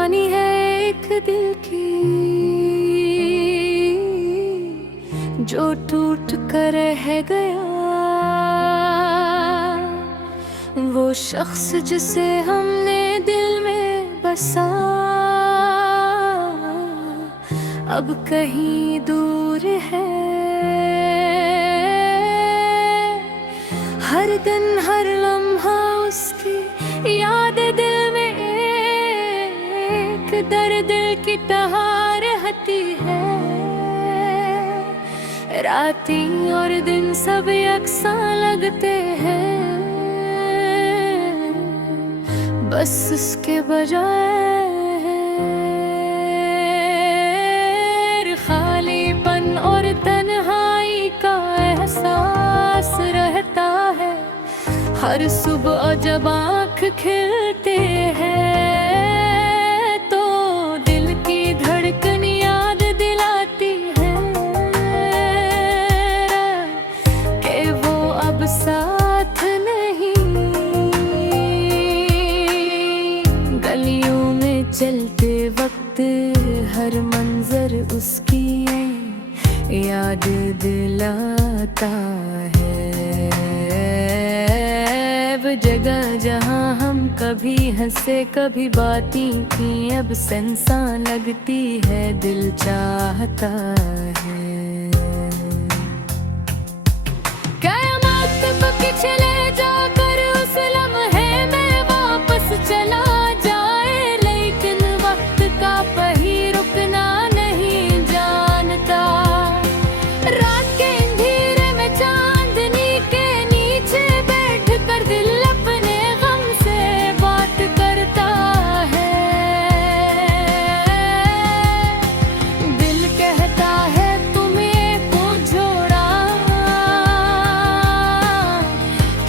कहानी है एक दिल की जो टूट कर रह गया। वो शख्स जिसे हमने दिल में बसा अब कहीं दूर है। हर दिन हर लम्हा उसकी याद दिल में एक दर्द की तरह रहती है। रातें और दिन सब यकसा लगते हैं, बस उसके बजाय खालीपन और तन्हाई का एहसास रहता है। हर सुबह जब आँख खिलते हैं तो दिल की धड़कन याद दिलाती है कि वो अब साथ नहीं। गलियों में चलते वक्त हर मंजर उसकी याद दिलाता है। वो जगह जहाँ हम कभी हंसे कभी बातें की अब संसा लगती है, दिल चाहता है क़यामत को पीछे ले जाकर उस लम्हे में वापस चला जाए। लेकिन वक्त का पहिया रुकना नहीं जानता। रात के अंधेरे में चांदनी के नीचे बैठ कर दिल अपने गम से बात करता है। दिल कहता है तुम्हें को छोड़ा,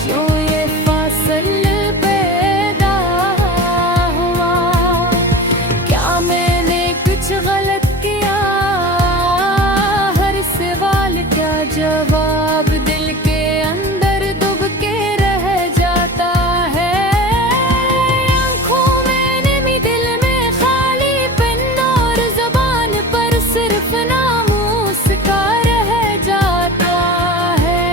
क्यों ये फासला पैदा हुआ। क्या मैंने कुछ गलत किया, हर सवाल क्या जवाब दिल के अंदर दुब के रह जाता है। आँखों में नमी दिल में खालीपन और ज़ुबान पर सिर्फ नाम उसका रह जाता है।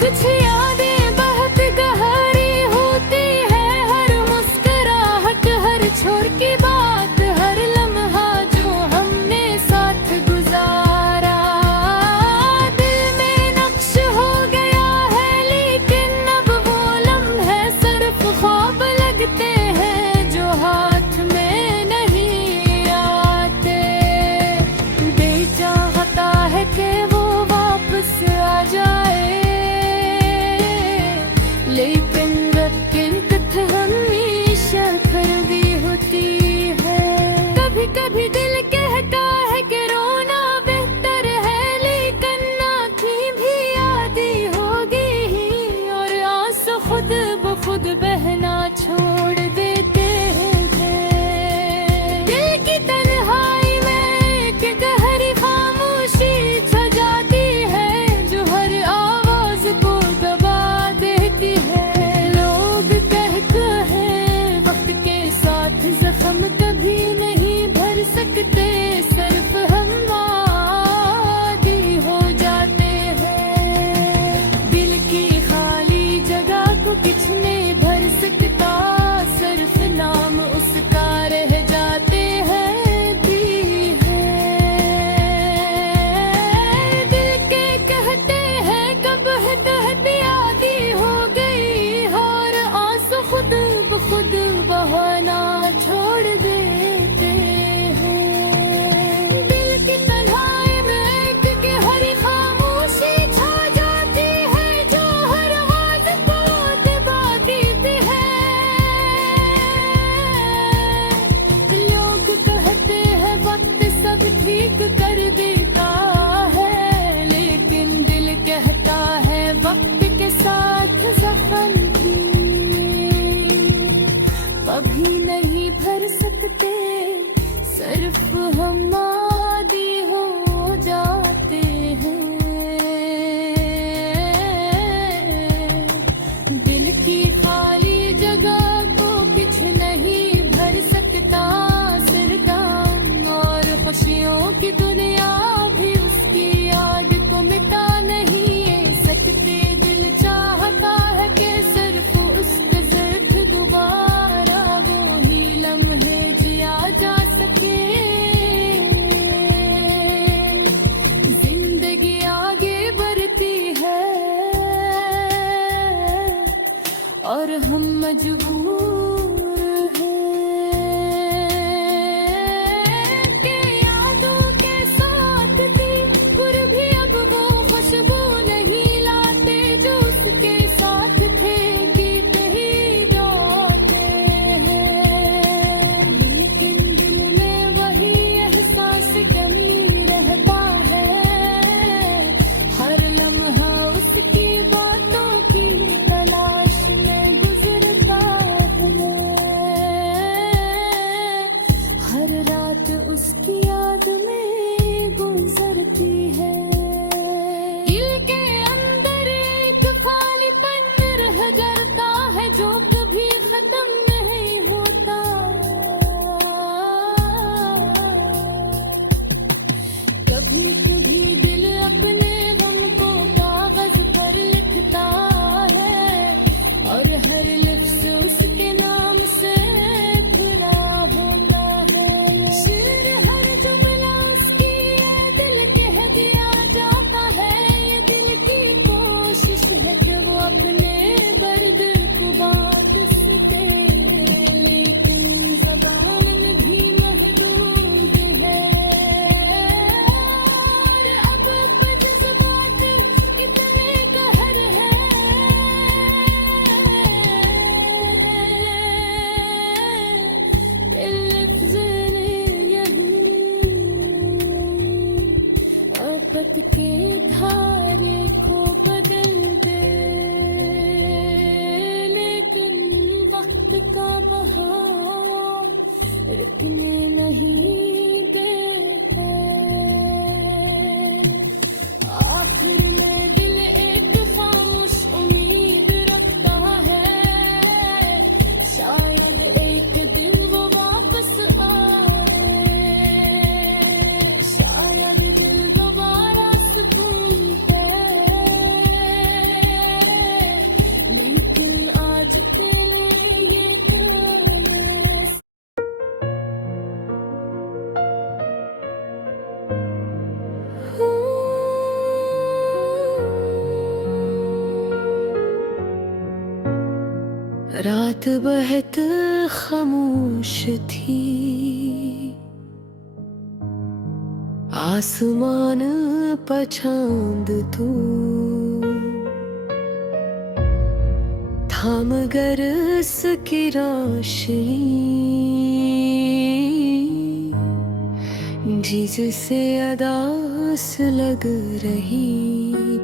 कुछ यादें बहुत गहरी होती है, हर मुस्कुराहट हर छोर की बात हर लम्हा जो हमने साथ गुजारा। दिल में नक्श हो गया है लेकिन अब वो लम्हे सिर्फ ख्वाब लगते हैं जो हाथ में नहीं आते। बेचाहता है कि वो वापस आ जाए, लेकिन रकिनत हमेशा खरदी होती है। कभी कभी दिल कहता है कि रोना बेहतर है, लेकिन आँखें भी आदी होगी और आंसू खुद ब खुद बहना छोड़ देते हैं। दिल की तन्हाई में एक गहरी खामोशी छा जाती है जो हर आवाज को दबा देती है। लोग कहते हैं वक्त के साथ जख्म कभी नहीं भर सकते, सिर्फ हम आदी हो जाते हैं। दिल की खाली जगह को किसने भर सकता, सिर्फ नाम उसका रह जाते हैं भी है। दिल के कहते हैं कब हद आदी हो गई और आंसू खुद ब खुद बहाना छोड़ देते हैं। दिल की तन्हाई में एक गहरी खामोशी छा जाती है जो हर आवाज को दबा देती है। लोग कहते हैं वक्त सब ठीक कर देता है, लेकिन दिल कहता है वक्त के साथ जख्म कभी नहीं भर सकते, सिर्फ हम आदी हो जाते हैं। दिल की खाली जगह को कुछ नहीं वक्त के धारे को बदल दे, लेकिन वक्त का बहाव रुकने नहीं देता। आखिर में दिल एक खामोश उम्मीद रखता है, शायद एक दिन वो वापस आए, शायद दिल दोबारा सुकून पाए, लेकिन आज तेरे ये प्यास रात बहुत खामोश थी, आसमान पर चांद तू थाम गरस की रोशनी, जिससे अदास लग रही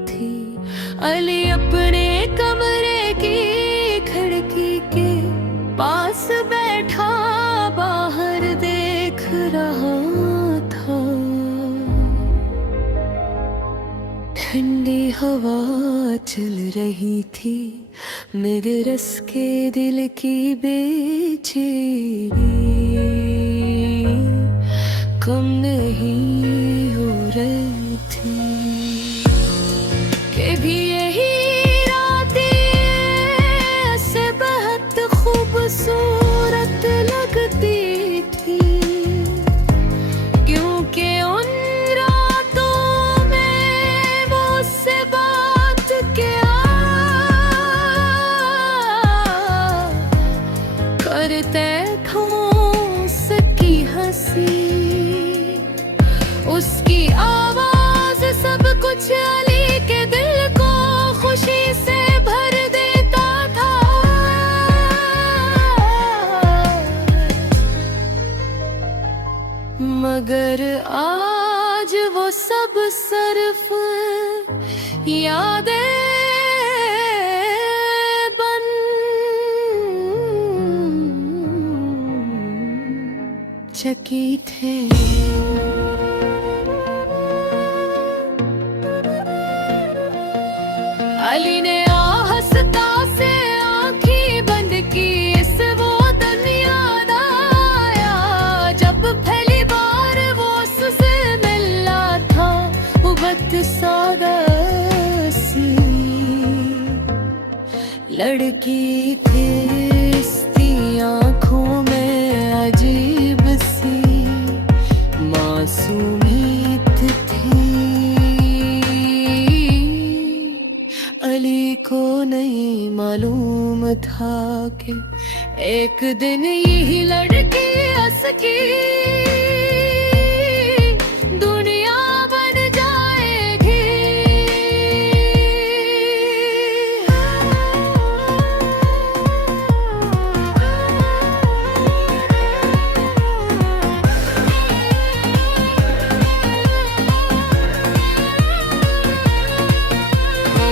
थी। अली अपने कमरे की खिड़की के पास बैठा बाहर देख रहा था। ठंडी हवा चल रही थी, मेरे रस के दिल की बेचैनी कम नहीं हो रही थी। कि भी यही रातें से बहुत खूबसूरत लगती थी, क्योंकि उन रातों में वो उससे बात किया करते थे, उसकी हंसी, उसकी आवाज सब कुछ अली के दिल को खुशी से भर देता था। मगर आज वो सब सिर्फ यादें बन चकी थे। अली ने आहस्ता से आंखें बंद की, इस वो दिन याद आया जब पहली बार वो उससे मिला था। उबत सादसी लड़की थी, इसकी आंखों में अजीब सी मासूमियत थी। अली को नहीं मालूम था कि एक दिन यही लड़की हंस की दुनिया बन जाएगी।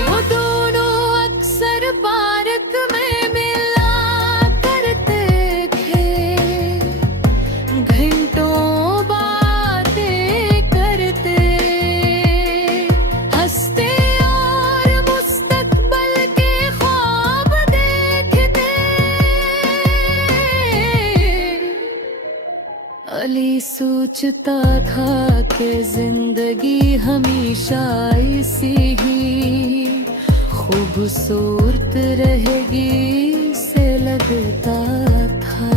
वो दोनों अक्सर पार्क में मिला करते थे, घंटों बातें करते, हंसते और मुस्तकबल के ख्वाब देखते। अली सोचता था कि जिंदगी हमेशा ऐसी ही खूबसूरत रहेगी से लगता था,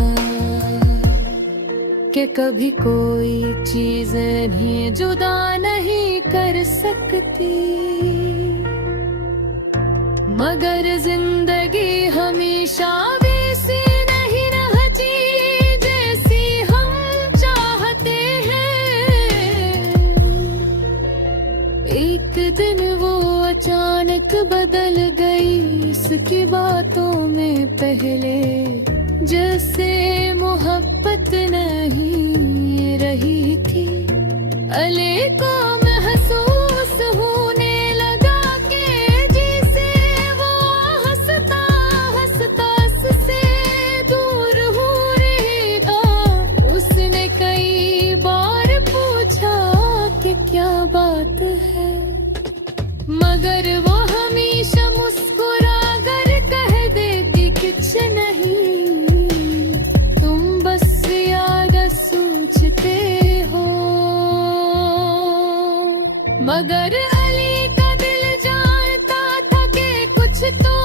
कि कभी कोई चीजें भी जुदा नहीं कर सकती। मगर जिंदगी हमेशा वैसी नहीं रहती जैसी हम चाहते हैं। एक दिन वो अचानक बदल गई, इसकी बातों में पहले जैसे मोहब्बत नहीं रही थी। अली को महसूस क्या बात है। मगर वो हमेशा मुस्कुरा कर कह देती कुछ नहीं, तुम बस याद सोचते हो। मगर अली का दिल जानता था कि कुछ तो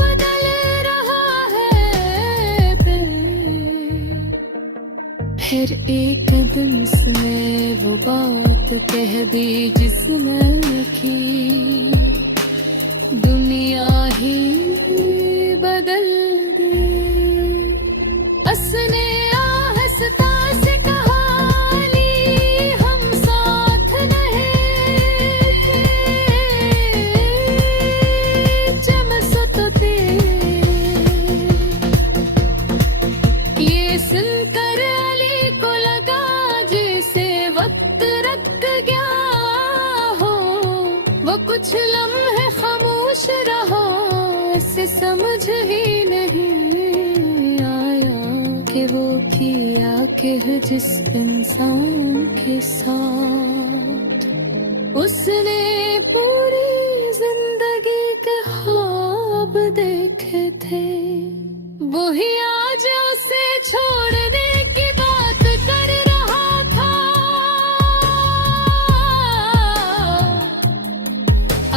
बदल रहा है। फिर एक दिन उसने वो बात कह दी जिसने लिखी दुनिया ही बदल दी। उसने आहिस्ता से कहा अली हम साथ नहीं, चमसो तो ये सुनकर अली को लगा जैसे वक्त रख गया हो। वो कुछ लम्हे खामोश रहा, इसे समझ ही नहीं आया कि वो किया कि जिस इंसान के साथ उसने पूरी जिंदगी के ख्वाब देखे थे, वही आज उसे छोड़ने की बात कर रहा था।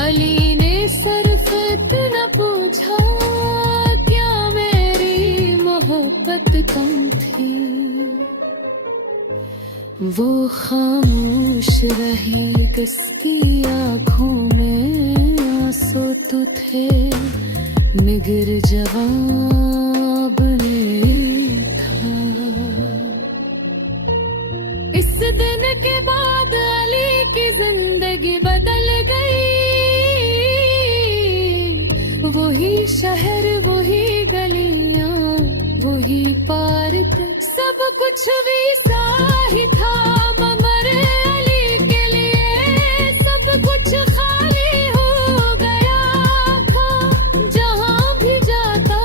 अली ने सिर्फ इतना पूछा क्या मेरी मोहब्बत कम थी। वो खामोश रही, किसकी आंखों में आंसू तो थे, मगर जवाब नहीं था। इस दिन के बाद अली की जिंदगी बदल गई। वही शहर, वही गलियां, वही पार्क, सब कुछ वैसा ही था। मगर अली के लिए सब कुछ खाली हो गया था। जहां भी जाता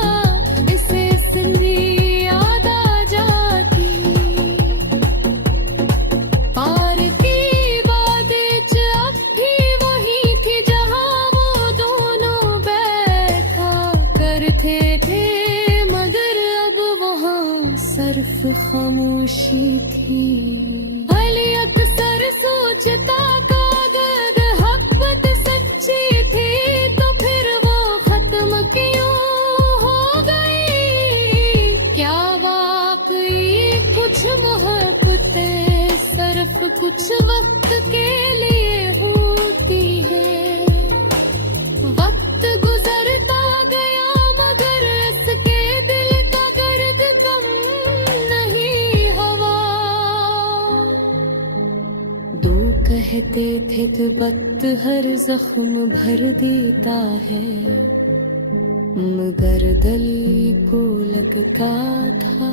इसे सिंधी याद आ जाती। पार की बातें अब भी वही थी जहां वो दोनों बैठा करते थे, मगर अब वहां सिर्फ खामोशी थी। अली अक्सर सोचता कागज मोहब्बत सच्ची थी तो फिर वो खत्म क्यों हो गई। क्या वाकई कुछ मोहब्बतें सिर्फ कुछ वक्त के लिए होती है। वक्त गुजरता गया मगर इसके दिल का दर्द कम नहीं हुआ। दो कहते थे तो वक्त हर जख्म भर देता है, मगर दिल को लगता था